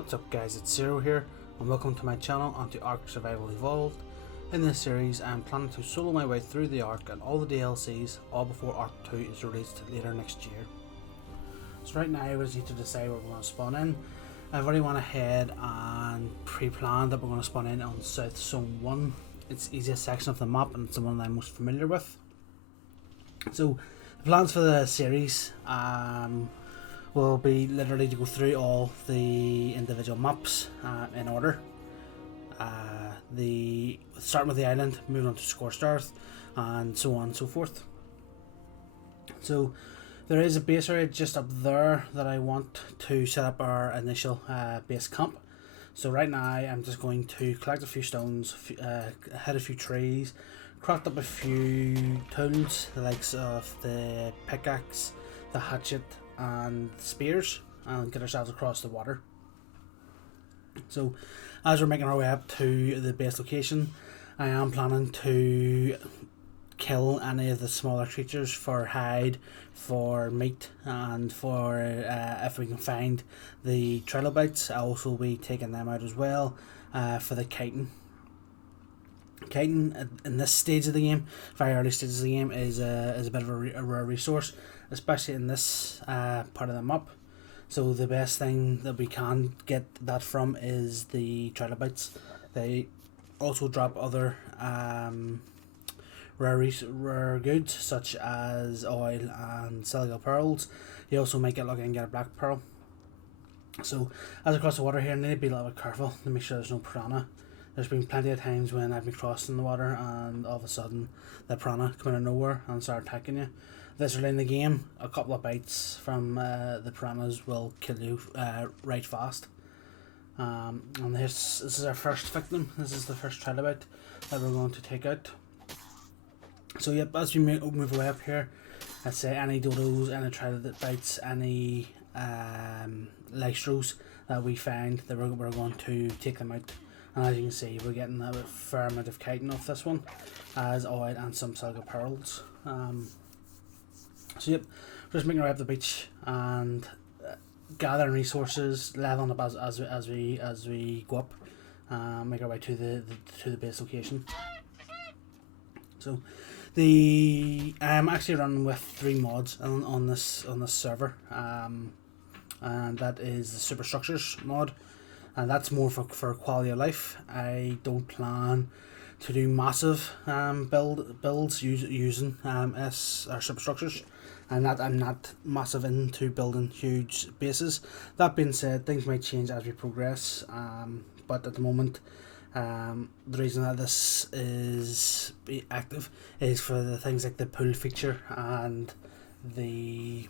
What's up guys, it's Xero here and welcome to my channel onto Ark Survival Evolved. In this series I'm planning to solo my way through the Ark and all the DLCs all before Ark 2 is released later next year. So right now we just need to decide where we're going to spawn in. I've already went ahead and pre-planned that we're going to spawn in on South Zone 1. It's the easiest section of the map and it's the one that I'm most familiar with. So the plans for the series will be literally to go through all the individual maps in order. Starting with the island, moving on to Scorched Earth, and so on and so forth. So there is a base area just up there that I want to set up our initial base camp. So right now I'm just going to collect a few stones, hit a few trees, craft up a few tools, the likes of the pickaxe, the hatchet and spears, and get ourselves across the water. So as we're making our way up to the base location, I am planning to kill any of the smaller creatures for hide, for meat, and for if we can find the trilobites, I'll also be taking them out as well for the chitin. Chitin in this stage of the game, very early stages of the game, is a bit of a rare resource, especially in this part of the map. So the best thing that we can get that from is the trilobites. They also drop other rare goods such as oil and silica pearls. You also might get lucky and get a black pearl. So as I cross the water here, I need to be a little bit careful to make sure there's no piranha. There's been plenty of times when I've been crossing the water and all of a sudden the piranha come out of nowhere and start attacking you. This early in the game, a couple of bites from the piranhas will kill you right fast. And this is our first victim. This is the first trilobite that we're going to take out. So yep, as we move away up here, let's say any dodos, any trilobites, any lystros that we find, that we're going to take them out. And as you can see, we're getting a fair amount of chitin off this one, as oil and some silica pearls. So yep, just making our way up the beach and gathering resources, leveling up as we go up, make our way to the base location. So I'm actually running with 3 mods on this server, and that is the Superstructures Mod, and that's more for quality of life. I don't plan to do massive builds using our superstructures, and that I'm not massive into building huge bases. That being said, things might change as we progress, but at the moment, the reason that this is active is for the things like the pool feature and the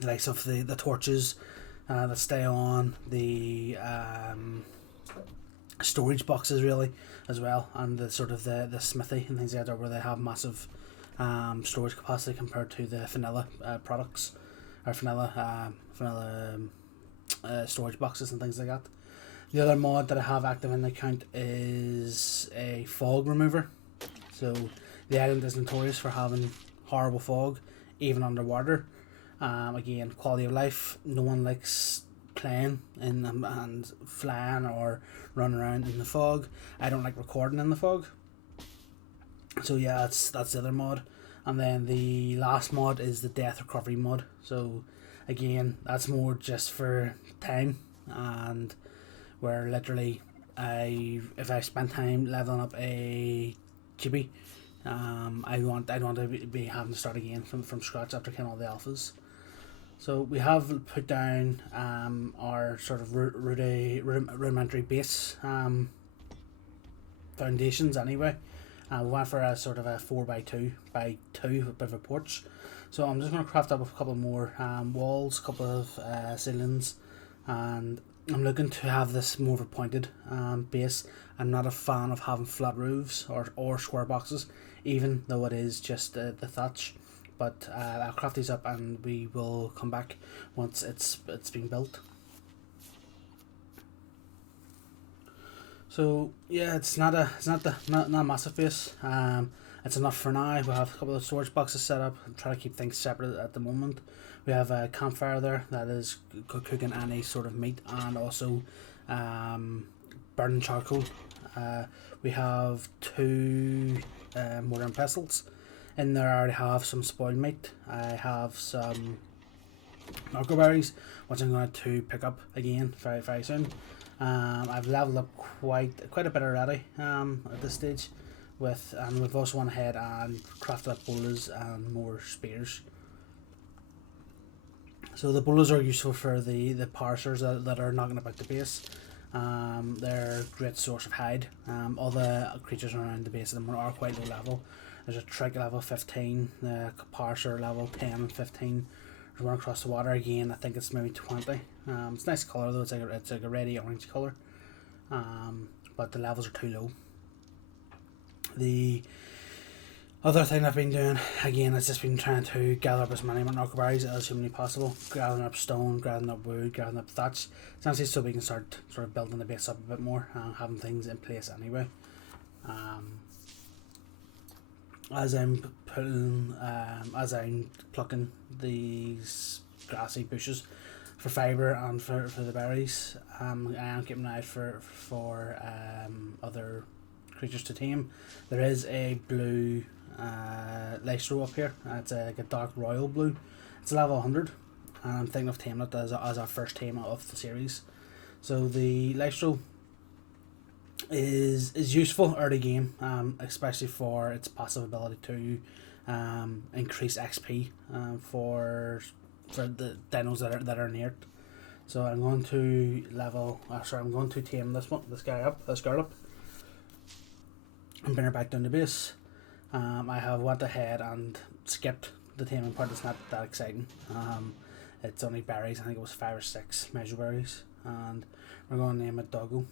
likes of the torches that stay on, the storage boxes really as well, and the sort of the smithy and things like that, where they have massive storage capacity compared to the vanilla products, or vanilla storage boxes and things like that. The other mod that I have active in the account is a fog remover. So the island is notorious for having horrible fog, even underwater. Again, quality of life. No one likes playing in them and flying or running around in the fog. I don't like recording in the fog. So yeah, that's the other mod. And then the last mod is the death recovery mod. So again, that's more just for time, and where literally if I spend time leveling up a chibi, I want to be having to start again from scratch after killing all the alphas. So we have put down our sort of rudimentary base foundations anyway. We went for a sort of a 4x2 by 2 bit of a porch. So I'm just going to craft up a couple more walls, a couple of ceilings, and I'm looking to have this more of a pointed base. I'm not a fan of having flat roofs or square boxes, even though it is just the thatch. But I'll craft these up and we will come back once it's been built. So yeah, it's not a massive base. it's enough for now. We have a couple of storage boxes set up. I'm trying to keep things separate at the moment. We have a campfire there that is cooking any sort of meat, and also burning charcoal. We have 2 mortar and pestles. In there I already have some spoiled meat. I have some berries, which I'm going to pick up again very soon. I've leveled up quite a bit already at this stage, and we've also went ahead and crafted up bolas and more spears. So the bolas are useful for the parsers that are knocking about the base. They're a great source of hide. All the creatures around the base of them are quite low level. There's a trike level 15, the parser level 10 and 15. There's one across the water again, I think it's maybe 20. It's a nice colour though, it's like a reddy orange colour. But the levels are too low. The other thing I've been doing, again, has just been trying to gather up as many ark berries as humanly possible. Gathering up stone, gathering up wood, gathering up thatch. Essentially so we can start sort of building the base up a bit more and having things in place anyway. As I'm plucking these grassy bushes for fibre and for the berries, I am keeping an eye for other creatures to tame. There is a blue Lystro up here. It's like a dark royal blue. It's level 100, and I'm thinking of taming it as our first tame of the series. So the Lystro is useful early game, especially for its passive ability to increase XP for the dinos that are near it. So I'm going to tame this girl up, and bring her back down to base. I have went ahead and skipped the taming part. It's not that exciting. It's only berries. I think it was 5 or 6 measure berries, and we're going to name it Doggo.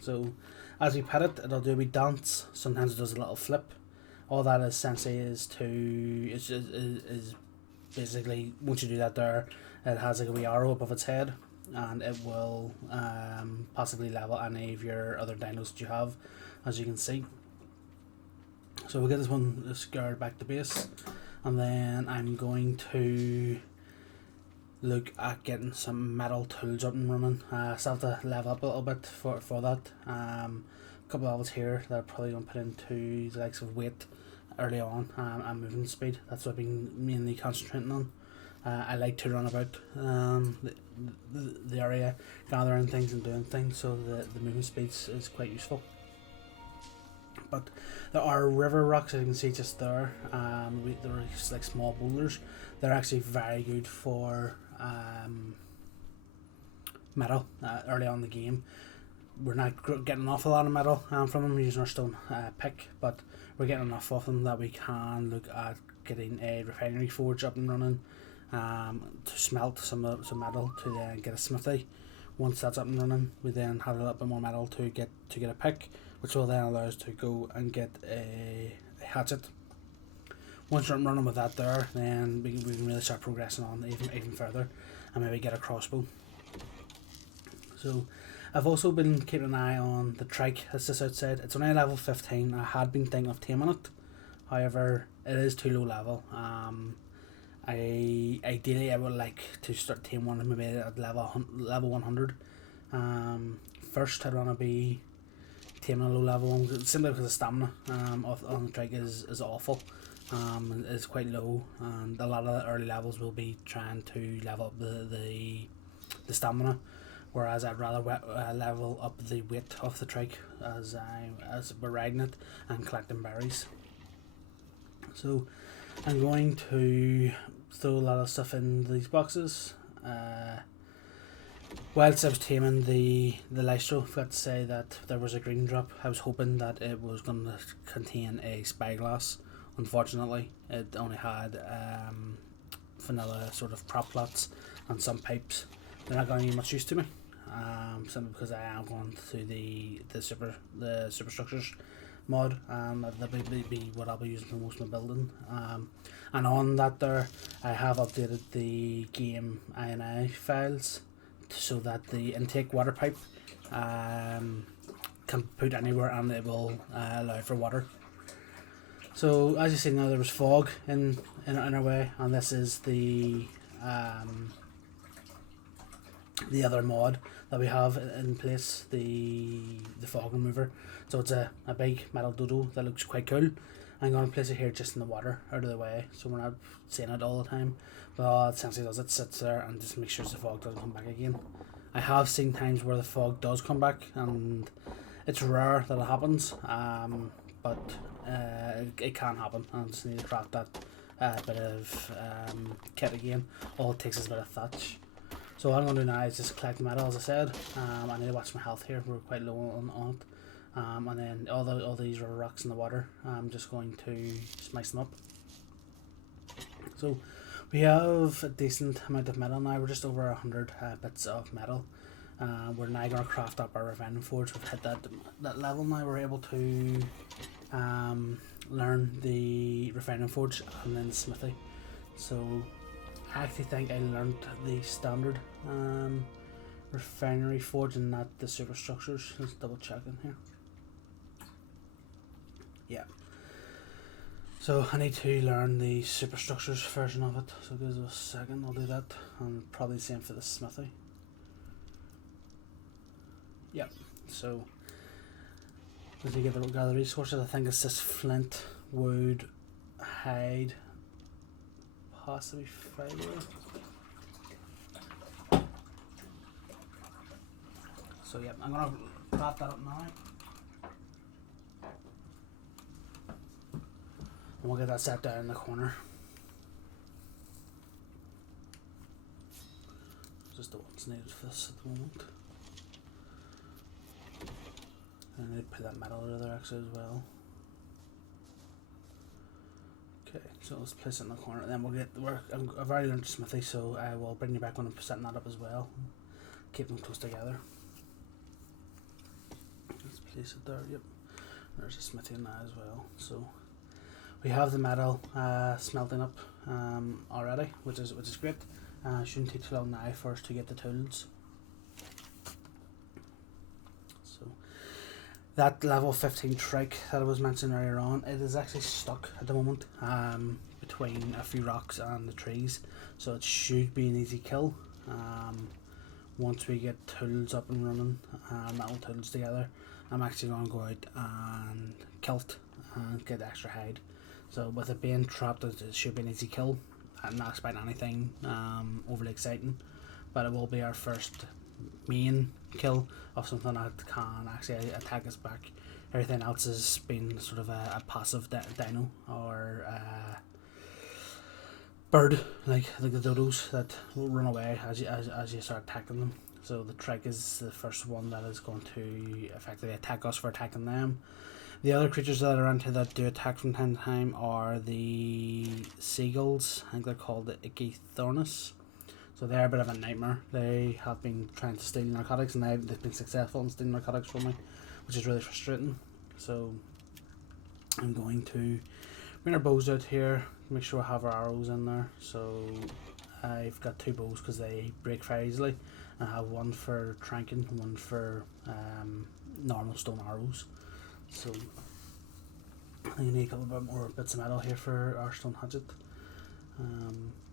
So as we pet it, it'll do a wee dance. Sometimes it does a little flip. All that is essentially is basically, once you do that there, it has like a wee arrow above its head, and it will possibly level any of your other dinos that you have, as you can see. So we'll get this girl back to base, and then I'm going to look at getting some metal tools up and running. I still have to level up a little bit for that. A couple of levels here that I'm probably going to put into the likes of weight early on, and moving speed. That's what I've been mainly concentrating on. I like to run about the area, gathering things and doing things, so the movement speed is quite useful. But there are river rocks, as you can see just there. They're just like small boulders. They're actually very good for metal early on in the game. We're not getting an awful lot of metal from them using our stone pick, but we're getting enough of them that we can look at getting a refinery forge up and running, to smelt some metal to then get a smithy. Once that's up and running, we then have a little bit more metal to get a pick, which will then allow us to go and get a hatchet. Once you're running with that there, then we can really start progressing on even further, and maybe get a crossbow. So I've also been keeping an eye on the trike that's just outside. It's only level 15. I had been thinking of taming it, however it is too low level. Ideally I would like to start taming one maybe at level 100. First I'd want to be taming a low level one, simply because the stamina on the trike is awful. It's quite low, and a lot of the early levels will be trying to level up the stamina, whereas I'd rather level up the weight of the trike as we're riding it and collecting berries. So I'm going to throw a lot of stuff in these boxes. Whilst I was taming the Lystro, I forgot to say that there was a green drop. I was hoping that it was going to contain a spyglass. Unfortunately, it only had vanilla sort of prop plots and some pipes. They're not going to be much use to me, simply because I am going to the Superstructures Mod, and that will be what I'll be using for most of my building. And on that there, I have updated the game INI files so that the intake water pipe can put anywhere, and it will allow for water. So as you see now, there was fog in our way, and this is the other mod that we have in place, the fog remover. So it's a big metal dodo that looks quite cool. I'm going to place it here just in the water, out of the way, so we're not seeing it all the time. But all it essentially does, it sits there and just makes sure the fog doesn't come back again. I have seen times where the fog does come back, and it's rare that it happens, but it can happen, and I just need to craft that bit of kit again. All it takes is a bit of thatch. So what I'm going to do now is just collect metal, as I said. I need to watch my health here, we're quite low on it. And then all these are rocks in the water. I'm just going to slice them up. So we have a decent amount of metal now. We're just over 100 bits of metal. We're now going to craft up our refining forge. We've hit that level now. We're able to learn the refining forge and then smithy. So I actually think I learned the standard refinery forge and not the superstructures. Let's double check in here. Yeah. So I need to learn the superstructures version of it. So give us a second, I'll do that. And probably the same for the smithy. Yep. So as you gather resources, I think it's this flint, wood, hide, possibly fiber. So yeah, I'm gonna craft that up now. And we'll get that set down in the corner. Just the ones needed for this at the moment. And I need to put that metal over there actually as well. Okay, so let's place it in the corner, and then we'll get work. I've already learned smithy, so I will bring you back when I'm setting that up as well. Keep them close together. Let's place it there. Yep, there's a smithy in that as well. So we have the metal smelting up already, which is great. Shouldn't take too long now for us to get the tools. So that level 15 trike that I was mentioning earlier on, it is actually stuck at the moment between a few rocks and the trees, so it should be an easy kill. Once we get tools up and running, metal tools together, I'm actually going to go out and kill it and get extra hide. So with it being trapped, it should be an easy kill. I'm not expecting anything overly exciting, but it will be our first main kill of something that can actually attack us back. Everything else has been sort of a passive dino or bird, like the dodos that will run away as you start attacking them. So the trike is the first one that is going to effectively attack us for attacking them. The other creatures that are into that do attack from time to time are the seagulls. I think they're called the Ichthyornis. So they're a bit of a nightmare. They have been trying to steal narcotics, and they've been successful in stealing narcotics from me, which is really frustrating. So I'm going to bring our bows out here, make sure I have our arrows in there. So I've got two bows because they break very easily. I have one for tranking, one for normal stone arrows. So I need a couple bit more bits of metal here for our stone hatchet.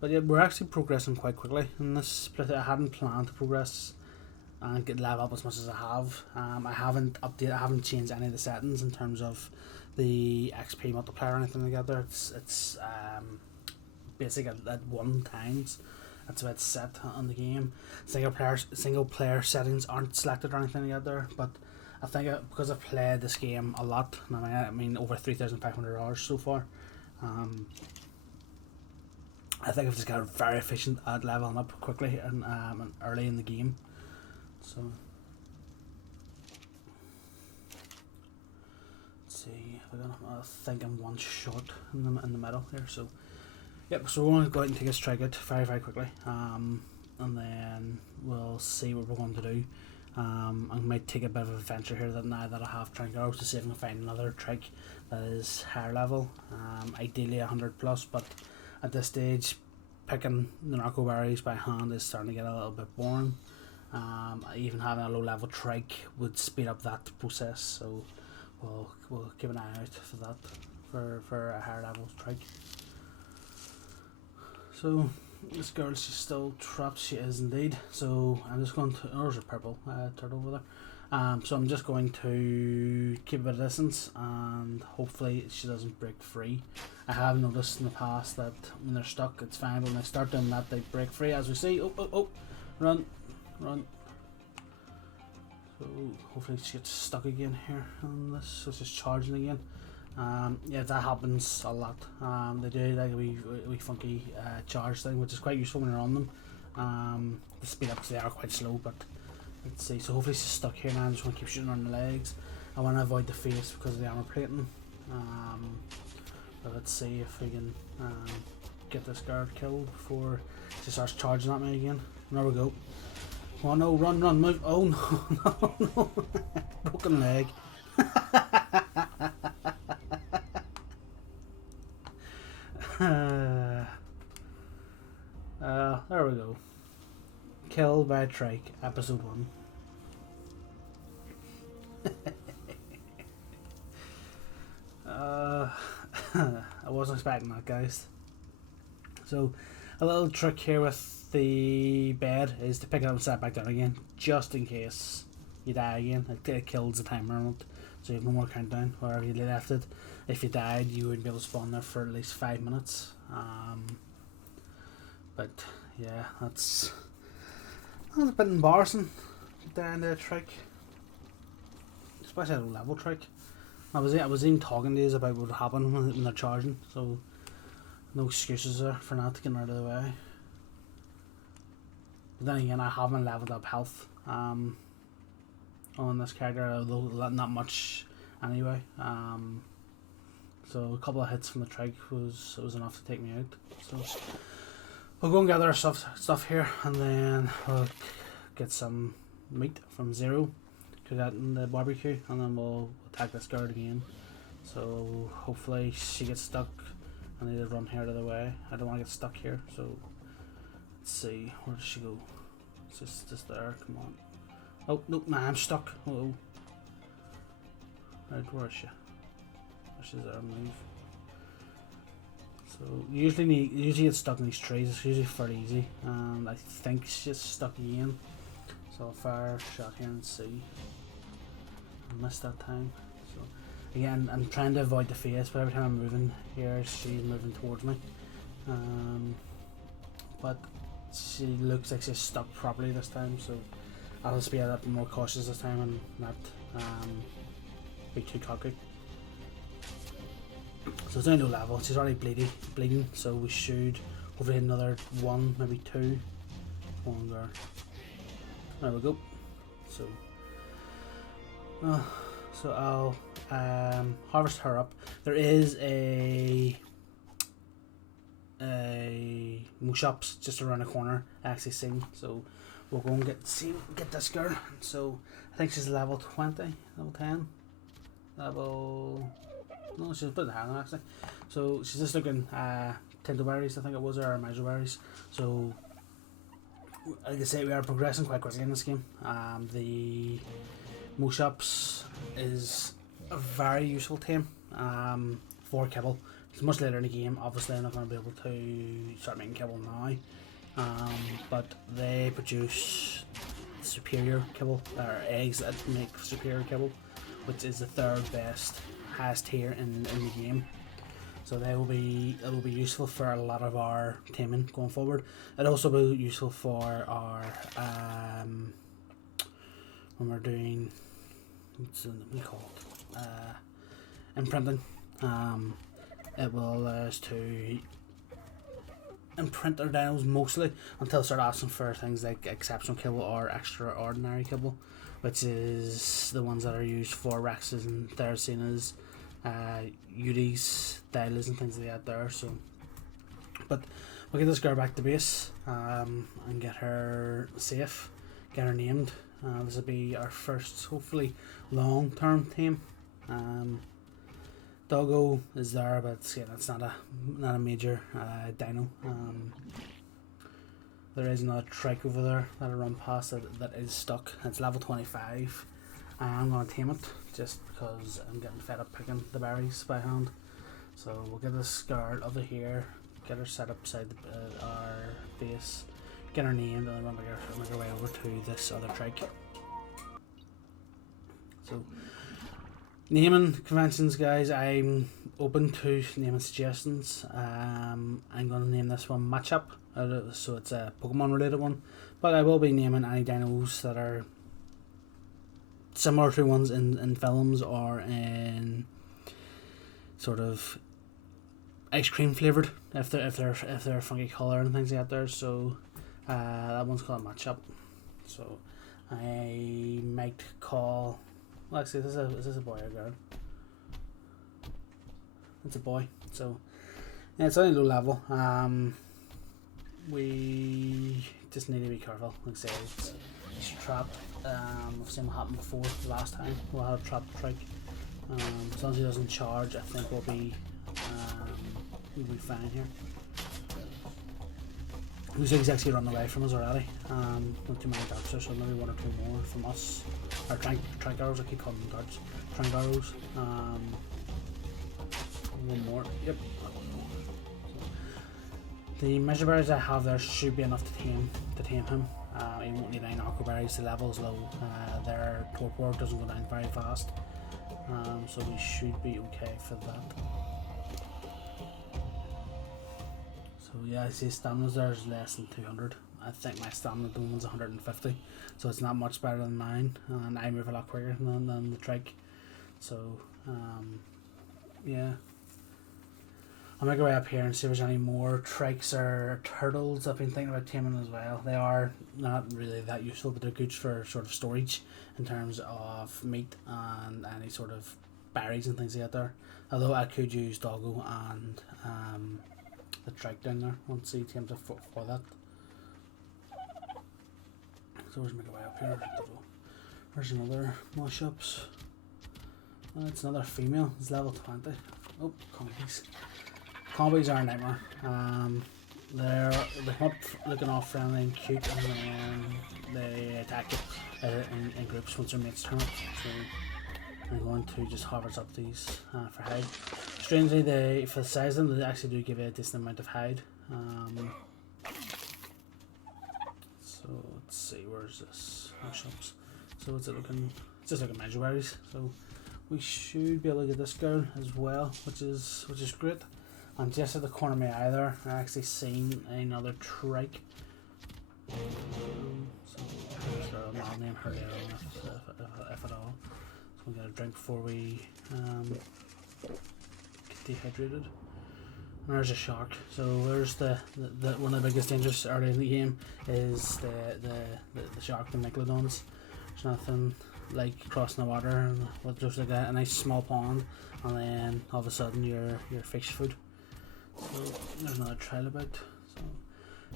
But yeah, we're actually progressing quite quickly in this split. I hadn't planned to progress and get level up as much as I have. I haven't changed any of the settings in terms of the XP multiplier or anything like that. It's basic at 1 times. That's what it's set on the game. Single player settings aren't selected or anything like that, but I think because I've played this game a lot, I mean over 3,500 hours so far, I think I've just got very efficient at leveling up quickly and early in the game. So let's see if I think I'm one shot in the middle here. So yep, so we're going to go out and take a strike out very, very quickly, and then we'll see what we're going to do. I might take a bit of a venture here now that I have trank arrows to see if I can find another trike that is higher level, ideally 100 plus, but at this stage picking the narco berries by hand is starting to get a little bit boring. Even having a low level trike would speed up that process, so we'll keep an eye out for that for a higher level trike. So this girl's still trapped. She is indeed. So I'm just going to. Oh, there's a purple turtle over there. So I'm just going to keep a bit of distance, and hopefully she doesn't break free. I have noticed in the past that when they're stuck, it's fine, but when they start doing that, they break free. As we see, oh, run. So hopefully she gets stuck again here on this. So it's just charging again. Yeah, that happens a lot. They do like a wee funky charge thing, which is quite useful when you're on them. The speed ups, they are quite slow, but let's see. So hopefully she's stuck here now. I just want to keep shooting on the legs. I want to avoid the face because of the armor plating. But let's see if we can get this guard killed before she starts charging at me again. There we go. Oh no, run, move. Oh no, no. Broken leg. There we go. Killed by a trike, episode 1. I wasn't expecting that, guys. So, a little trick here with the bed is to pick it up and set it back down again, just in case you die again. It kills the timer on it, so you have no more countdown wherever you left it. If you died, you wouldn't be able to spawn there for at least 5 minutes. But yeah, that's a bit embarrassing down the trick, especially a low level trick. I was even talking to you about what would happen when they're charging, so no excuses there for not getting out of the way. But then again, I haven't leveled up health on this character, although not much anyway. So a couple of hits from the trike was enough to take me out. So we'll go and gather our stuff here, and then we'll get some meat from Xero, cook that in the barbecue, and then we'll attack this guard again. So hopefully she gets stuck. I need to run here out of the way. I don't want to get stuck here. So let's see, where does she go? It's just there. Come on. Oh no, nah, I'm stuck. Oh. Right, where is she? She's there. Move. So usually get stuck in these trees. It's usually fairly easy, and I think she's stuck again. So I'll fire a shot here and see. I missed that time. So again, I'm trying to avoid the face, but every time I'm moving here, she's moving towards me. But she looks like she's stuck properly this time, so I'll just be a bit more cautious this time and not be too cocky. So it's only low level. She's already bleeding, so we should hopefully hit another 1, maybe 2. One there. There we go. So I'll harvest her up. There is a shops just around the corner. I actually seen, so we'll go and get this girl. So I think she's level 20, level 10, no, she's a bit higher actually. So she's just looking Tinderberries, I think it was, or Measureberries. So like I say, we are progressing quite quickly in this game. The Shops is a very useful team for kibble. It's much later in the game, obviously I'm not going to be able to start making kibble now, but they produce superior kibble, or eggs that make superior kibble, which is the third best, highest tier in the game. So it will be useful for a lot of our taming going forward. It'll also be useful for our when we're doing, what we call it, imprinting. It will allow us to imprint our dinos mostly until start asking for things like exceptional kibble or extraordinary kibble, which is the ones that are used for Rexes and Theracenas, Uties, Dylas and things like that there. So, but we'll get this girl back to base and get her safe, get her named. This will be our first, hopefully, long-term team. Doggo is there, but yeah, that's not a major dino. There is another trike over there that I run past that is stuck. It's level 25. I'm going to tame it just because I'm getting fed up picking the berries by hand. So we'll get this girl over here, get her set up beside our base, get her named, and then we'll make our way over to this other trike. So, naming conventions, guys, I'm open to naming suggestions. I'm going to name this one Matchup, so it's a Pokemon related one, but I will be naming any dinos that are similar to ones in films or in sort of ice cream flavored, if they're funky color and things like that there. So that one's called Matchup. So I might call. Well, actually, is this a boy or girl? It's a boy. So yeah, it's only low level. We just need to be careful. Like I say, it's a trap. I've seen what happened before the last time. We'll have a trap trike. As long as he doesn't charge, I think we'll be fine here. Looks like he's actually run away from us already. Not too many darts there, so maybe one or two more from us. Or trank arrows, I keep calling them darts. Trank arrows. One more. Yep. The measure berries I have there should be enough to tame him. He won't need any aqua berries. The level is low. Their torp ward doesn't go down very fast. So we should be okay for that. So yeah, I see stamina there is less than 200. I think my stamina at the moment's 150, so it's not much better than mine, and I move a lot quicker than the trike. So yeah, I'll make our way up here and see if there's any more trikes or turtles. I've been thinking about taming as well. They are not really that useful, but they're good for sort of storage in terms of meat and any sort of berries and things like that there. Although I could use Doggo and the trike down there once he tames up for that. So let's make our way up here. There's another mashups. It's another female. It's level 20. Oh, combies. Combies are a nightmare. They come up looking all friendly and cute, and then they attack it in groups once their mates turn up. So I'm going to just harvest up these for hide. Strangely, for the size of them, they actually do give you a decent amount of hide. So let's see, where's this? Shops. So what's it looking? It's just looking measure berries. So we should be able to get this girl as well, which is great. And just at the corner of my eye there, I actually seen another trike. So I'll name her later on if at all. So we got a drink before we get dehydrated. And there's a shark. So there's the one of the biggest dangers early in the game is the shark, the megalodons. There's nothing like crossing the water and with just like a nice small pond, and then all of a sudden you're fish food. So there's another trail about. So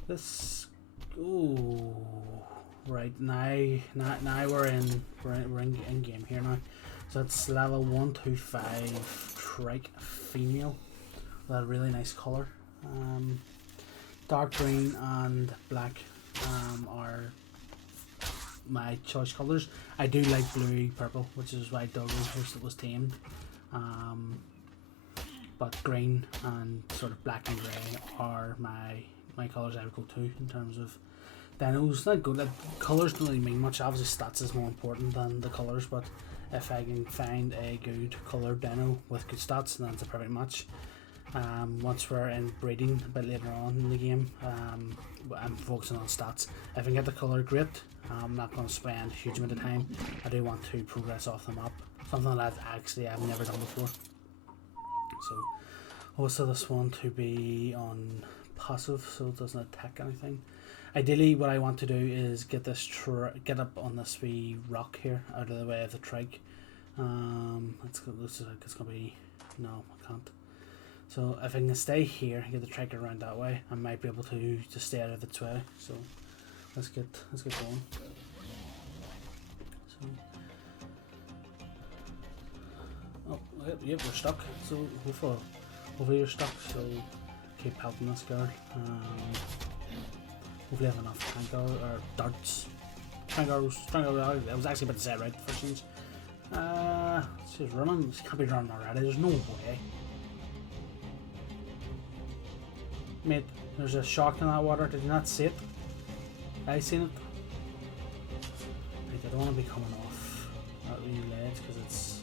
this, oh, right now we're in game here now. So it's level 125 trike female with a really nice color. Dark green and black are my choice colors. I do like bluey purple, which is why Doggo was tamed. But green and sort of black and grey are my colours I would go to in terms of dinos. Not good. Colours don't really mean much. Obviously stats is more important than the colours, but if I can find a good coloured dino with good stats, then it's a perfect match. Once we're in breeding a bit later on in the game, I'm focusing on stats. If I can get the colour great, I'm not going to spend a huge amount of time. I do want to progress off the map, something that I've never done before. So also this one to be on passive, so it doesn't attack anything. Ideally, what I want to do is get this get up on this wee rock here out of the way of the trike. Looks like it's gonna be no, I can't. So if I can stay here and get the trike around that way, I might be able to just stay out of its way. So let's get going. So. Oh, yep, we're stuck. So hopefully you're stuck. So keep helping this girl. Hopefully I have enough tank arrows or darts. Tank arrows. I was actually about to say it right the first change. She's running. She can't be running already. There's no way. Mate, there's a shark in that water. Did you not see it? I seen it. Right, I don't want to be coming off that wee ledge because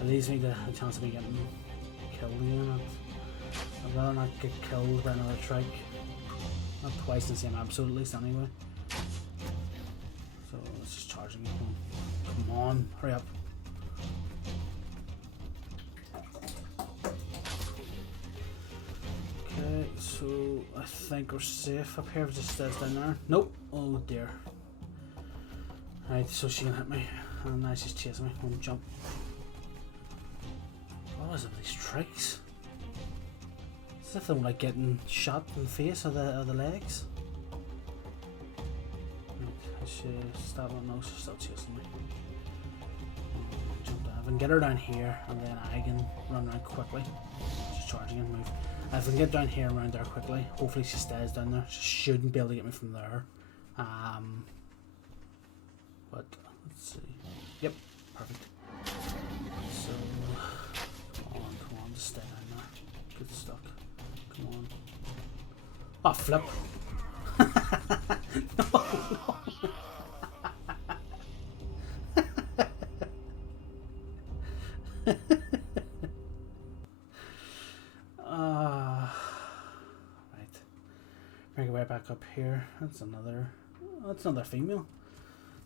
it leaves me the chance of me getting killed again. I'd rather not get killed by another trike. Not twice in the same episode at least anyway. So it's just charging. Come on, hurry up. Okay, so I think we're safe up here if it just stays down there. Nope. Oh dear. Right, so she can hit me. And now she's chasing me. I'm jump. What was it with these trikes? As if they were like getting shot in the face or the legs. Right, I should stop her. No, she's still chasing me. Jump down. If I can get her down here and then I can run around quickly. She's charging and move. If I can get down here and around there quickly, hopefully she stays down there. She shouldn't be able to get me from there. But let's see. Yep, perfect. So come on, just stay down there. Get stuck. Come on. Oh, flip. No. Right. Make our way back up here. That's another female.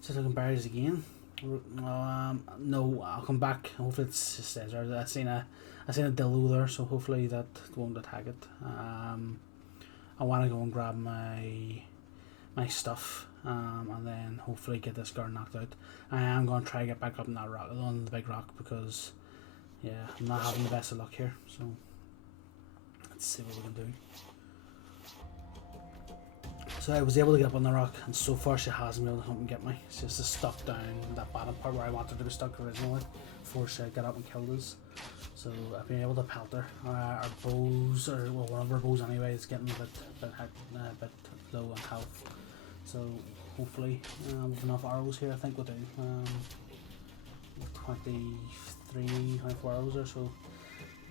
Just looking berries again. No, I'll come back. Hopefully it stays there. I seen a dildo there, so hopefully that won't attack it. I want to go and grab my stuff, and then hopefully get this guard knocked out. I am going to try to get back up on that rock, on the big rock, because yeah, I'm not having the best of luck here. So let's see what we can do. So I was able to get up on the rock, and so far she hasn't been able to come and get me. She's just stuck down that bottom part where I wanted to be stuck originally before she got up and killed us. So I've been able to pelt her. Our bows, or well, one of our bows anyway, is getting a bit low on health. So hopefully with enough arrows here, I think we'll do 24 arrows or so.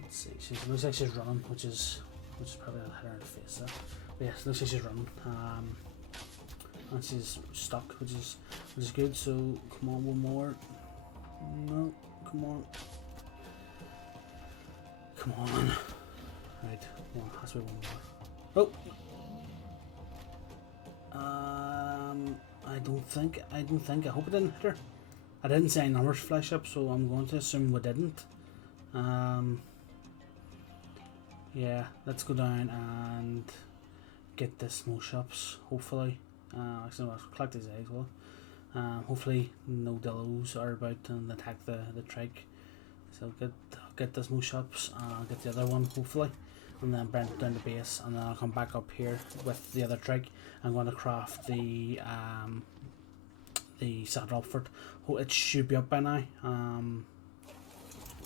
Let's see. She looks like she's running, which is probably a hit her in the face there. But yes, looks like she's running. And she's stuck, which is good. So come on, one more. No, come on. Come on. Right, well, has to be one more. Oh. I don't think. I hope it didn't hit her. I didn't see any numbers flash up, so I'm going to assume we didn't. Yeah, let's go down and get the snow shops, hopefully. Actually, I'll collect these eggs, well. Hopefully no dillos are about and attack the trike. So get the snow shops, get the other one, hopefully. And then burn it down the base, and then I'll come back up here with the other trike. I'm going to craft the saddle outfit. It should be up by now.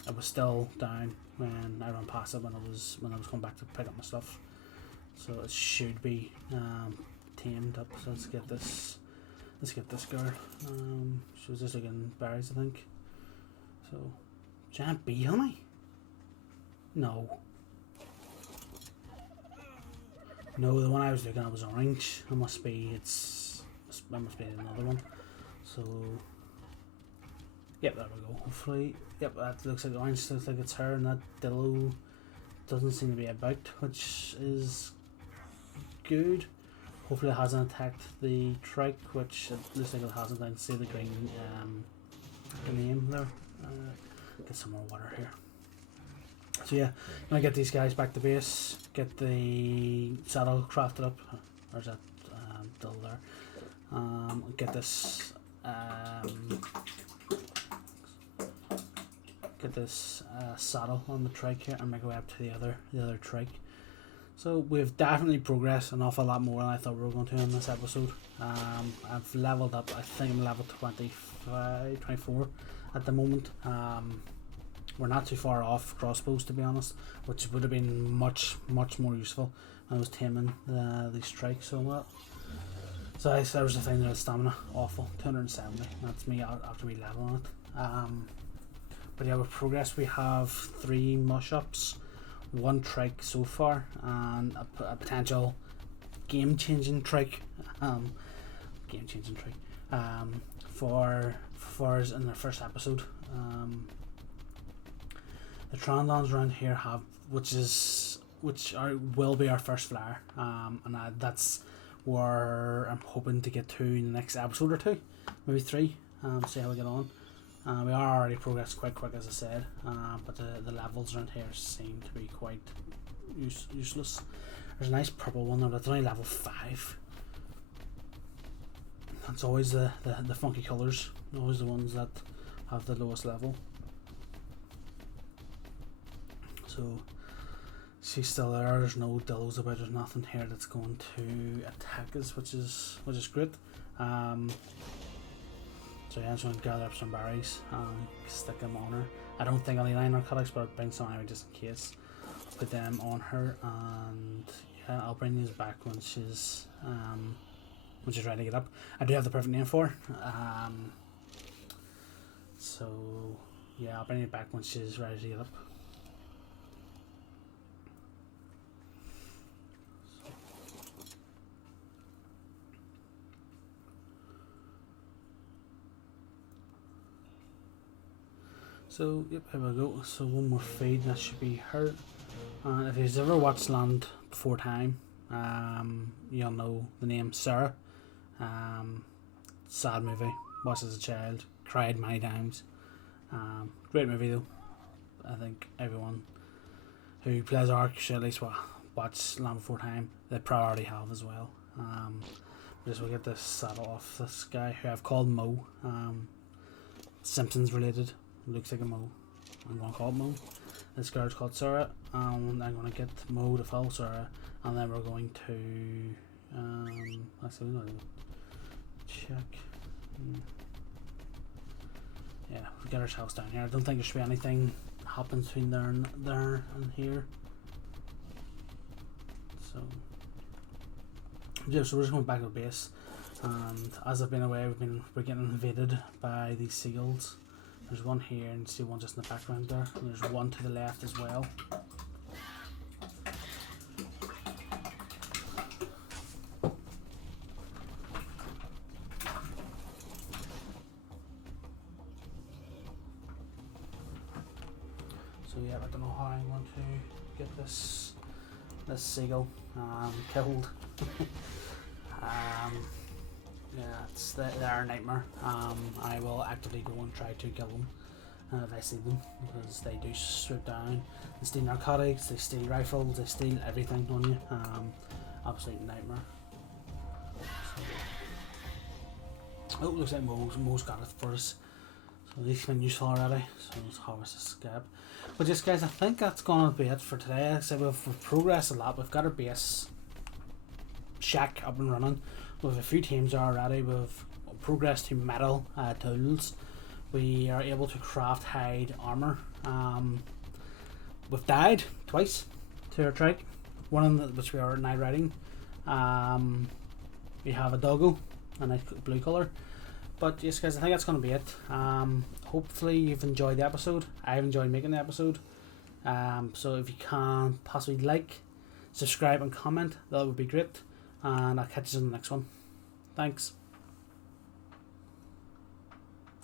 It was still down when I ran past it when I was coming back to pick up my stuff. So it should be tamed up. So let's get this girl. She was just looking berries, I think. So giant bee honey? No. No, the one I was looking at was orange. That must be another one. So yep, there we go. Hopefully, yep, that looks like orange. Looks like it's her, and that dillo doesn't seem to be about, which is good. Hopefully, it hasn't attacked the trike, which it looks like it hasn't. I can see the green name there. Get some more water here. So yeah, now get these guys back to base. Get the saddle crafted up. There's that dillo there. Get this. Get this saddle on the trike here and make our way up to the other trike. So we've definitely progressed an awful lot more than I thought we were going to in this episode. I've leveled up. I think I'm level 24 at the moment. We're not too far off crossbows, to be honest, which would have been much more useful when I was taming these trikes so well. So that was the thing, that stamina awful, 270. That's me after me leveling it. But yeah, with progress we have 3 mush ups, one trick so far, and a potential game-changing trick. For us in the first episode. The Trandons around here have, will be our first flyer, and that's where I'm hoping to get to in the next episode or two, maybe 3. See how we get on. We are already progressed quite quick, as I said, but the levels around here seem to be quite useless. There's a nice purple one there, but it's only level 5. It's always the funky colours, always the ones that have the lowest level. So she's still there. There's no dillos about. There's nothing here that's going to attack us, which is great. So yeah, I'm just going to gather up some berries and stick them on her. I don't think I'll need iron narcotics, but I'll bring some anyway just in case. Put them on her, and yeah, I'll bring these back when she's ready to get up. I do have the perfect name for her. So yeah, I'll bring it back when she's ready to get up. So yep, here we go. So one more feed, that should be her. If you've ever watched Land Before Time, you'll know the name Sarah. Sad movie, watched as a child, cried many times. Great movie though. I think everyone who plays Ark should at least watch Land Before Time. They probably have as well. Just we'll get this saddle off this guy who I've called Mo. Simpsons related. Looks like a Mo. I'm going to call it Mo. This girl's called Sarah, and I'm going to get Mo to follow Sarah, and then we're going to actually we're going to check. Yeah, we get ourselves down here. I don't think there should be anything happen between there and here. So yeah, so we're just going back to the base, and as I've been away, we're getting invaded by these seagulls. There's one here, and you see one just in the background there, and there's one to the left as well. So yeah, I don't know how I'm going to get this seagull killed. Yeah, they're a nightmare. I will actively go and try to kill them if I see them, because they do swoop down. They steal narcotics, they steal rifles, they steal everything on you. Absolute nightmare. So, oh, looks like Mo's got it for us. So these have been useful already. So let's harvest the scab. But yes, guys, I think that's gonna be it for today. Like I said, we've progressed a lot. We've got our base shack up and running. With a few teams already. We've progressed to metal tools. We are able to craft hide armor. We've died twice to our trike, one of them which we are now riding. We have a doggo, a nice blue colour. But yes, guys, I think that's going to be it. Hopefully you've enjoyed the episode. I've enjoyed making the episode. So if you can possibly like, subscribe and comment, that would be great. And I'll catch you in the next one. Thanks.